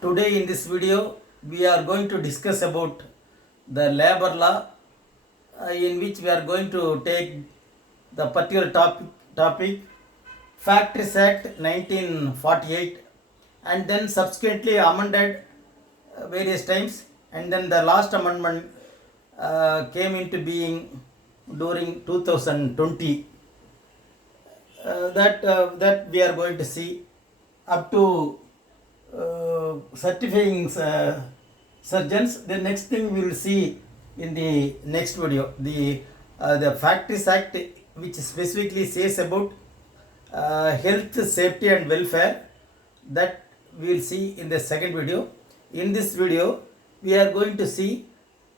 Today in this video we are going to discuss about the labor law in which we are going to take the particular topic Factories Act 1948 and then subsequently amended various times, and then the last amendment came into being during 2020. That we are going to see up to certifying surgeons. The next thing we will see in the next video, the Factories Act, which specifically says about health, safety and welfare, that we will see in the second video. In this video we are going to see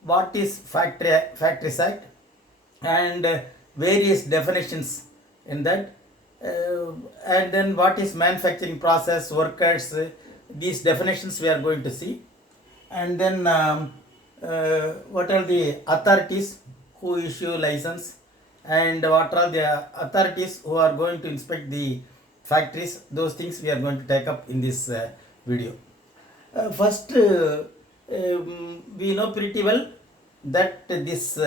what is Factories Act and various definitions in that, and then what is manufacturing process, workers, these definitions we are going to see, and then what are the authorities who issue license and what are the authorities who are going to inspect the factories. Those things we are going to take up in this video. First, we know pretty well that this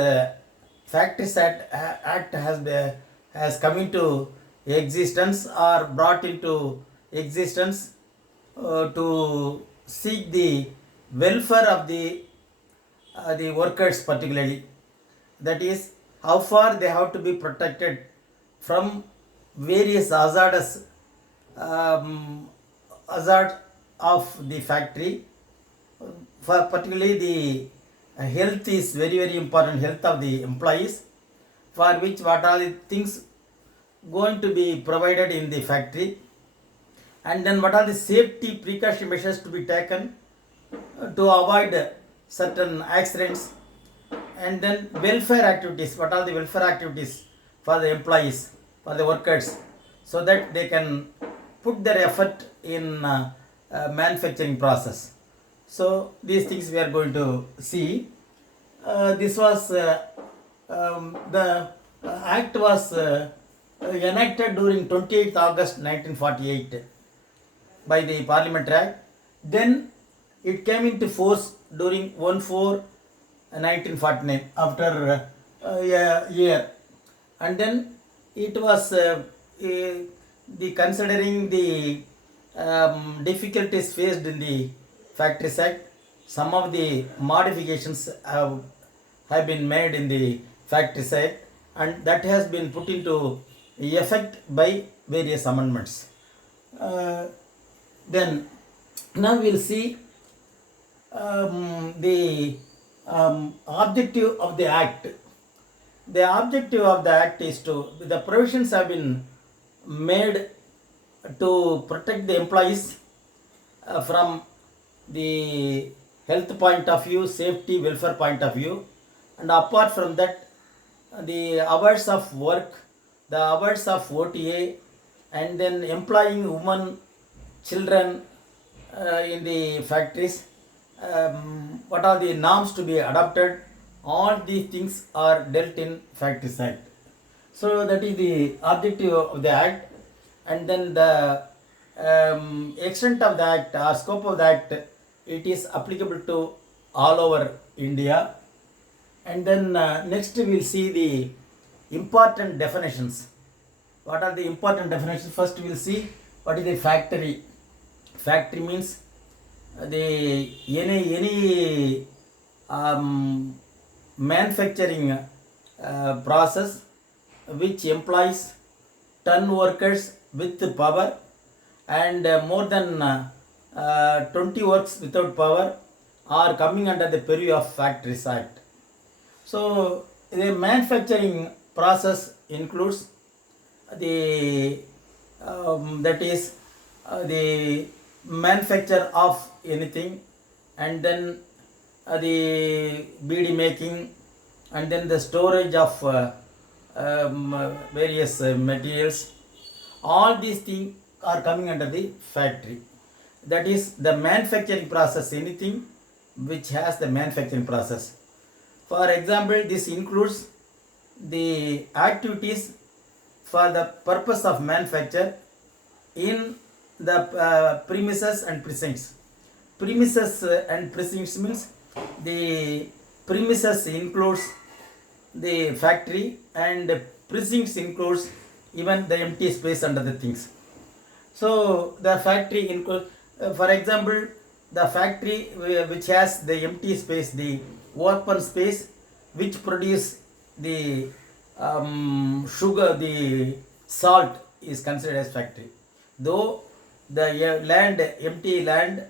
Factories Act has come into existence or brought into existence to seek the welfare of the workers, particularly, that is how far they have to be protected from various hazard of the factory. For particularly the health is very important, health of the employees, for which what are the things going to be provided in the factory, and then what are the safety precaution measures to be taken to avoid certain accidents, and then welfare activities, what are the welfare activities for the employees, for the workers, so that they can put their effort in manufacturing process. So these things we are going to see. This was the act was enacted during 28th August 1948 by the Parliamentary Act. Then it came into force during 1/4/1949, after a year, and then it was the considering the difficulties faced in the Factories Act. Some of the modifications have been made in the Factories Act, and that has been put into effect by various amendments. Then now we will see the objective of the act. The objective of the act is the provisions have been made to protect the employees from the health point of view, safety, welfare point of view, and apart from that, the hours of work, the hours of OTA, and then employing women, children in the factories, what are the norms to be adopted, all these things are dealt in Factories Act. So that is the objective of the act, and then the extent of the act or scope of the act, it is applicable to all over India. And then next we will see the important definitions. What are the important definitions? First we will see what is a factory. Factory means the any manufacturing process which employs 10 workers with power and more than 20 works without power are coming under the purview of Factories Act. So the manufacturing process includes the that is the manufacture of anything, and then the bead making, and then the storage of various materials. All these things are coming under the factory. That is the manufacturing process, anything which has the manufacturing process. For example, this includes the activities for the purpose of manufacture in the premises and precincts. premises and precincts means the premises includes the factory and precincts includes even the empty space under the things. So the factory includes, for example, the factory which has the empty space, the open space which produce the sugar, the salt is considered as factory. Though the land, empty land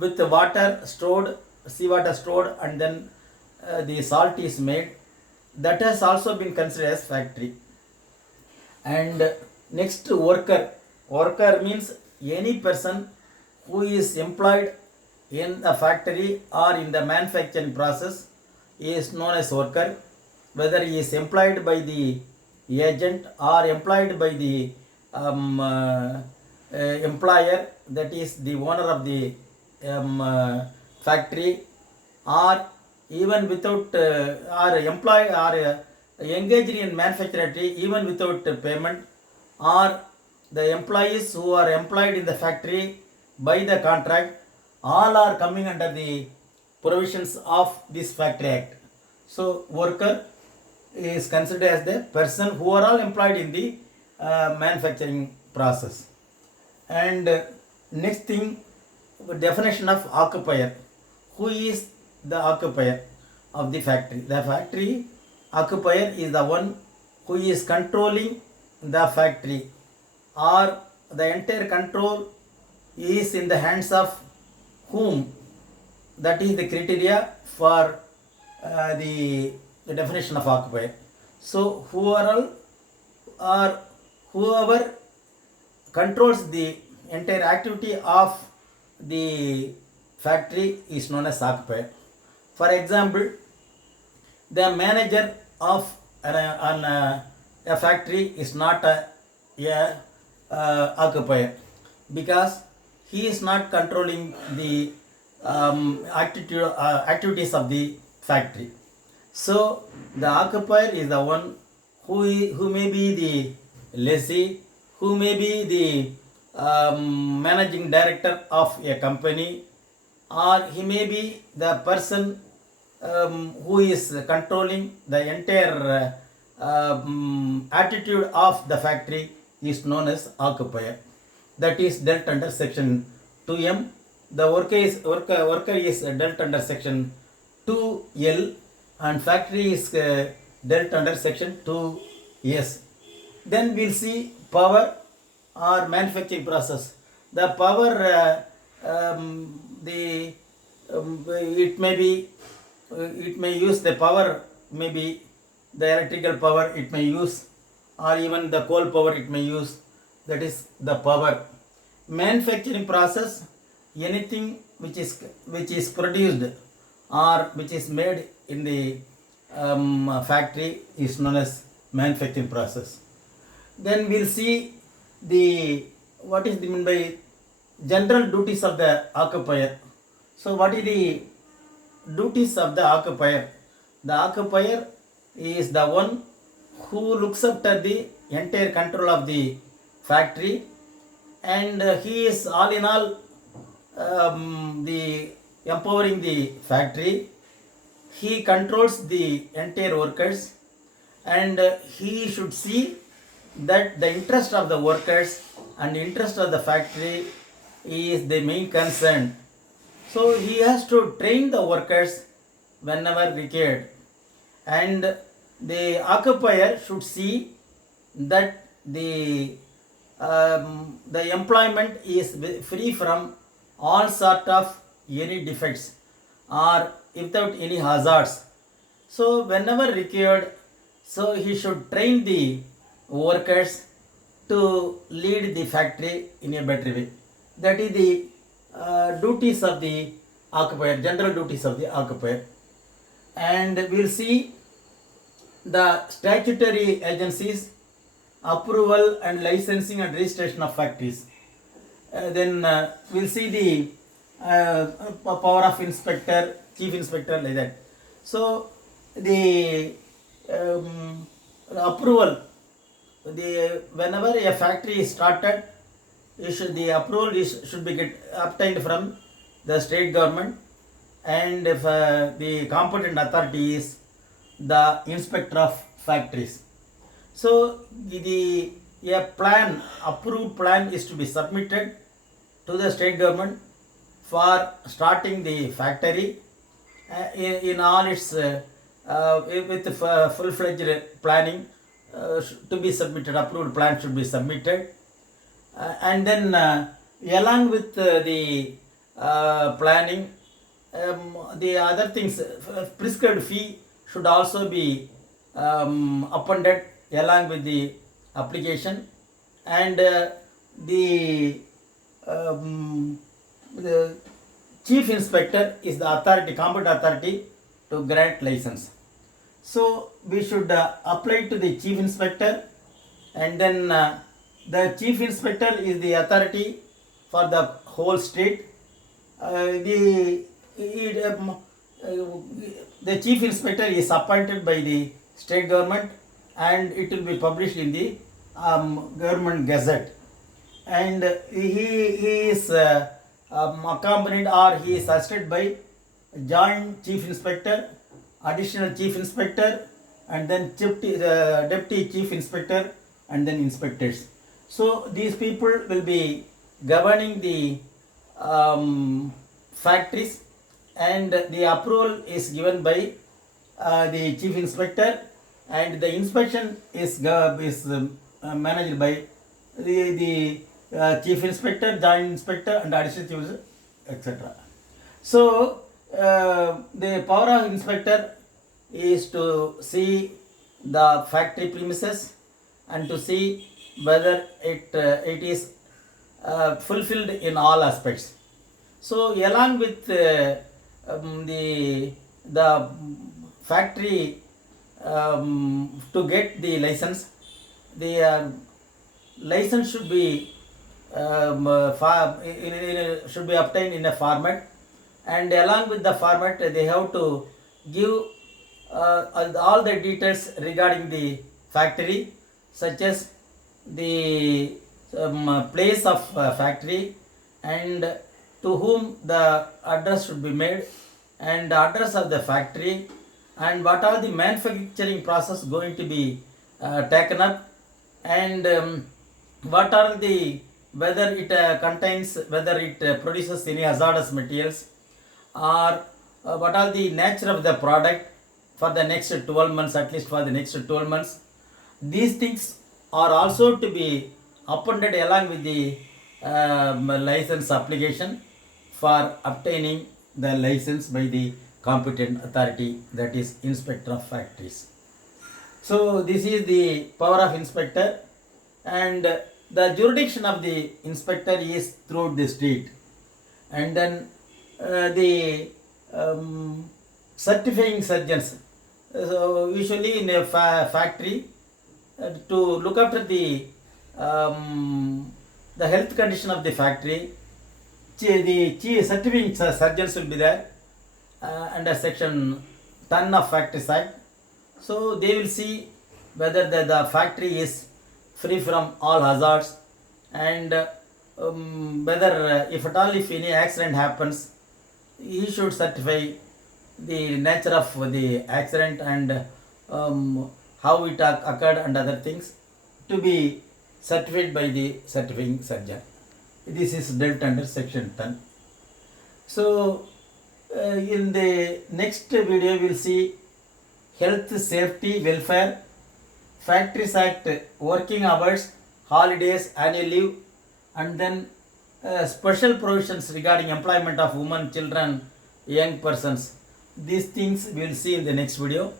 with the water stored, seawater stored, and then the salt is made, that has also been considered as factory. And next, worker. Worker means any person who is employed in a factory or in the manufacturing process is known as worker. Whether he is employed by the agent or employed by the employer, that is the owner of the factory, or even without or employed or engaged in manufacturing activity even without payment, or the employees who are employed in the factory by the contract, all are coming under the provisions of this Factory Act. So worker is considered as the person who are all employed in the manufacturing process. And next thing, definition of occupier. Who is the occupier of the factory? The factory occupier is the one who is controlling the factory, or the entire control is in the hands of whom. That is the criteria for the definition of occupier. So whoever controls the entire activity of the factory is known as occupier. For example, the manager of a factory is not a occupier, because he is not controlling the activities of the factory. So the occupier is the one who may be the lessee, who may be the managing director of a company, or he may be the person who is controlling the entire attitude of the factory is known as occupier. That is dealt under section 2M. The worker is dealt under section 2L, and factory is dealt under section 2S. Then we'll see power or manufacturing process. The power, it may use the power, maybe the electrical power it may use, or even the coal power it may use. That is the power. Manufacturing process, anything which is produced or which is made in the factory is known as manufacturing process. Then we'll see what is the mean by general duties of the occupier. So what is the duties of the occupier? The occupier is the one who looks after the entire control of the factory, and he is all in all the empowering the factory. He controls the entire workers, and he should see that the interest of the workers and interest of the factory is the main concern. So he has to train the workers whenever required, and the occupier should see that the employment is free from all sort of any defects or without any hazards. So whenever required, so he should train the workers to lead the factory in a better way. That is the duties of the occupier, general duties of the occupier. And we'll see the statutory agencies, approval and licensing and registration of factories. Then we'll see the power of inspector, chief inspector, like that. So the approval, whenever a factory is started, the approval should be obtained from the state government, and if the competent authority is the inspector of factories. So a plan, approved plan, is to be submitted to the state government for starting the factory in all its with full-fledged planning to be submitted. Approved plan should be submitted, and then along with the planning, the other things, prescribed fee should also be appended along with the application, and the chief inspector is the authority, competent authority to grant license. So we should apply to the chief inspector, and then the chief inspector is the authority for the whole state. The chief inspector is appointed by the state government, and it will be published in the government gazette, and he is accompanied, or he is assisted by joint chief inspector, additional chief inspector, and then deputy chief inspector, and then inspectors. So these people will be governing the factories, and the approval is given by the chief inspector, and the inspection is managed by the chief inspector, joint inspector, and additional chief inspector, etc. So the power of inspector is to see the factory premises and to see whether it is fulfilled in all aspects. So along with the factory to get the license, the license should be should be obtained in a format, and along with the format they have to give all the details regarding the factory, such as the place of factory, and to whom the address should be made, and the address of the factory, and what are the manufacturing process going to be taken up, and what are the, whether it contains, whether it produces any hazardous materials, or what are the nature of the product for the next 12 months, at least for the next 12 months. These things are also to be appended along with the license application for obtaining the license by the competent authority, that is inspector of factories. So this is the power of inspector, and the jurisdiction of the inspector is throughout the state, and then the certifying surgeons, so usually in a factory, to look after the health condition of the factory, the certifying surgeons will be there under section 10 of Factories Act. So they will see whether the factory is free from all hazards, and whether if at all, if any accident happens, he should certify the nature of the accident and how it occurred and other things to be certified by the certifying surgeon. This is dealt under section 10. So in the next video we will see health, safety, welfare, Factories Act, working hours, holidays, annual leave, and then special provisions regarding employment of women, children, young persons. These things we will see in the next video.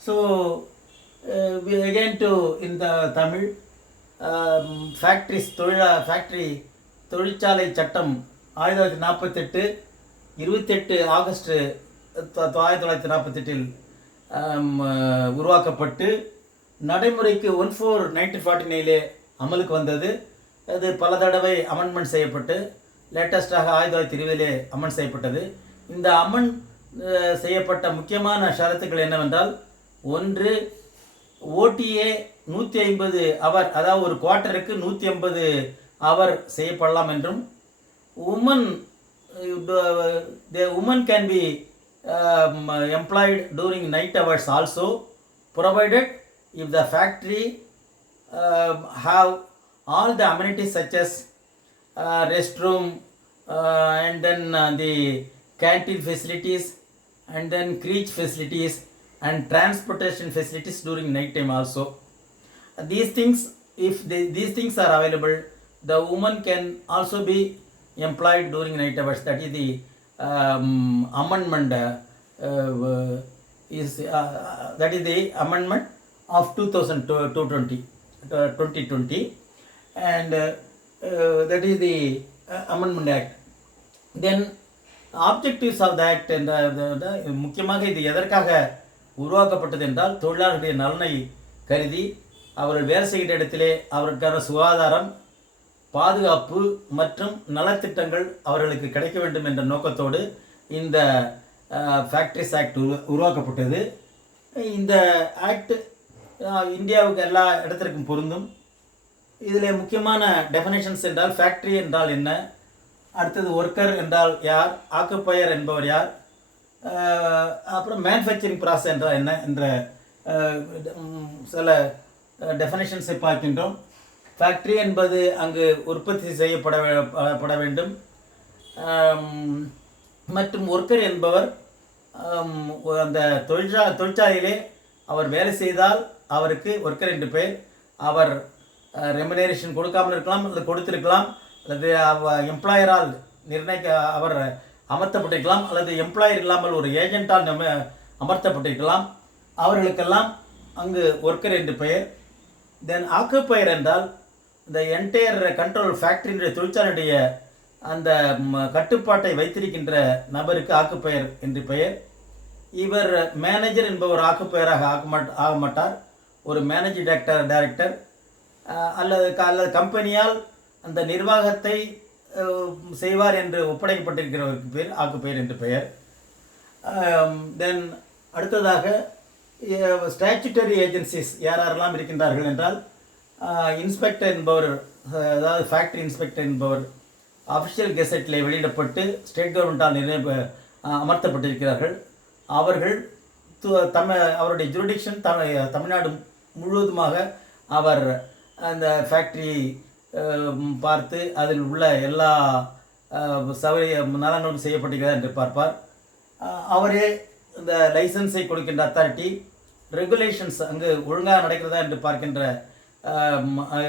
So we again to in the Tamil factories factory தொழிற்சாலை சட்டம் 1948 28 August 1948 உருவாக்கப்பட்டு நடைமுறைக்கு 1/4/1949 அமலுக்கு வந்தது. அது பல தடவை amendment செய்யப்பட்டு லேட்டஸ்டாக 1920 அமெண்ட் செய்யப்பட்டது. இந்த அமெண்ட் செய்யப்பட்ட முக்கியமான ஷரத்துக்கள் என்னவென்றால், ஒன்று, ஓடிஏ 150 அவர், அதாவது ஒரு குவார்ட்டருக்கு 150 அவர் செய்யப்படலாம் என்றும் women the woman can be employed during night hours also, provided if the factory have all the amenities such as restroom and then the canteen facilities and then creche facilities and transportation facilities during night time also. These things, if these things are available, the woman can also be employed during night hours. That is the amendment that is the amendment of 2020 and that is the amendment act. Then objectives of that and முக்கியமாக இது எதற்காக உருவாக்கப்பட்டது என்றால் தொழிலாளர்களுடைய நலனை கருதி அவர்கள் வேலை செய்கிற இடத்திலே அவருக்கான சுகாதாரம், பாதுகாப்பு மற்றும் நலத்திட்டங்கள் அவர்களுக்கு கிடைக்க வேண்டும் என்ற நோக்கத்தோடு இந்த ஃபேக்ட்ரிஸ் ஆக்ட் உருவாக்கப்பட்டது. இந்த ஆக்ட் இந்தியாவுக்கு எல்லா இடத்திற்கும் பொருந்தும். இதில் முக்கியமான டெஃபினேஷன்ஸ் என்றால் ஃபேக்ட்ரி என்றால் என்ன, அடுத்தது ஒர்க்கர் என்றால் யார், ஆக்குப்பயர் என்பவர் யார், அப்புறம் மேனுஃபேக்சரிங் ப்ராசஸ் என்றால் என்ன என்ற சில டெஃபினேஷன்ஸை பார்க்கின்றோம். ஃபேக்ட்ரி என்பது அங்கு உற்பத்தி செய்யப்பட வேண்டும் மற்றும் ஒர்க்கர் என்பவர் அந்த தொழிற்சாலையிலே அவர் வேலை செய்தால் அவருக்கு ஒர்க்கர் என்று பெயர். அவர் ரெமுனரேஷன் கொடுக்காமல் இருக்கலாம் அல்லது கொடுத்திருக்கலாம், அல்லது எம்ப்ளாயரால் அவர் அமர்த்தப்பட்டிருக்கலாம், அல்லது எம்ப்ளாயர் இல்லாமல் ஒரு ஏஜென்ட்டால் அமர்த்தப்பட்டிருக்கலாம். அவர்களுக்கெல்லாம் அங்கு ஒர்க்கர் என்று பெயர். தென் ஆக்குப்பயர் என்றால் இந்த என்டையர் கண்ட்ரோல் ஃபேக்ட்ரியினுடைய தொழிற்சாலையுடைய அந்த கட்டுப்பாட்டை வைத்திருக்கின்ற நபருக்கு ஆக்குப்பயர் என்று பெயர். இவர் மேனேஜர் என்பவர் ஆக்குப்பயராக ஆக மாட்டார். ஒரு மேனேஜிங் டைரக்டர் அல்லது கம்பெனியால் அந்த நிர்வாகத்தை செய்வார் என்று ஒப்படைக்கப்பட்டிருக்கிறவருக்கு பேர் ஆக்குப்பயர் என்று பெயர். தென் அடுத்ததாக ஸ்டாச்சுட்டரி ஏஜென்சிஸ் யாரெல்லாம் இருக்கின்றார்கள் என்றால் இன்ஸ்பெக்டர் என்பவர், அதாவது ஃபேக்ட்ரி இன்ஸ்பெக்டர் என்பவர் அஃபிஷியல் கெசட்டில் வெளியிடப்பட்டு ஸ்டேட் கவர்மெண்ட்டால் அமர்த்தப்பட்டிருக்கிறார்கள். அவர்கள் அவருடைய ஜூரிடிக்ஷன் தமிழ்நாடு முழுவதுமாக அவர் அந்த ஃபேக்ட்ரி பார்த்து அதில் உள்ள எல்லா நலங்களும் செய்யப்பட்டிருக்கிறதா என்று பார்ப்பார். அவரே இந்த லைசன்ஸை கொடுக்கின்ற அத்தாரிட்டி, ரெகுலேஷன்ஸ் அங்கு ஒழுங்காக நடக்கிறதா என்று பார்க்கின்ற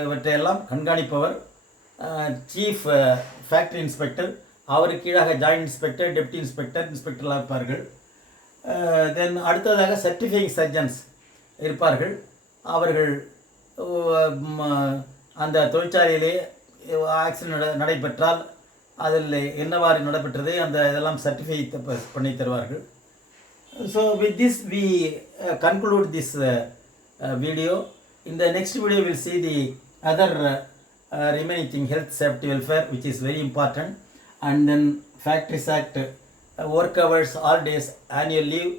இவற்றையெல்லாம் கண்காணிப்பவர் சீஃப் ஃபேக்ட்ரி இன்ஸ்பெக்டர். அவருக்கு கீழாக ஜாயின்ட் இன்ஸ்பெக்டர், டெப்டி இன்ஸ்பெக்டர், இன்ஸ்பெக்டர்லாம் இருப்பார்கள். தென் அடுத்ததாக சர்டிஃபையிங் சர்ஜன்ஸ் இருப்பார்கள். அவர்கள் அந்த தொழிற்சாலையிலே ஆக்சிடென்ட் நடைபெற்றால் அதில் என்னவாறு நடைபெற்றது அந்த இதெல்லாம் சர்டிஃபை பண்ணி தருவார்கள். So with this we conclude this video. In the next video we will see the other remaining thing, health, safety, welfare, which is very important, and then Factories Act, work hours, holidays, annual leave.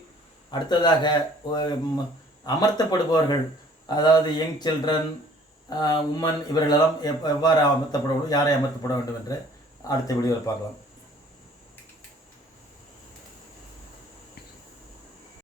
அடுத்ததாக அமர்த்தப்படுபவர்கள், அதாவது young children, woman, இவர்களெல்லாம் எவ்வாறு அமர்த்தப்பட வேண்டும், யாரை அமர்த்தப்பட வேண்டும் என்று அடுத்த வீடியோவில் பார்க்கலாம்.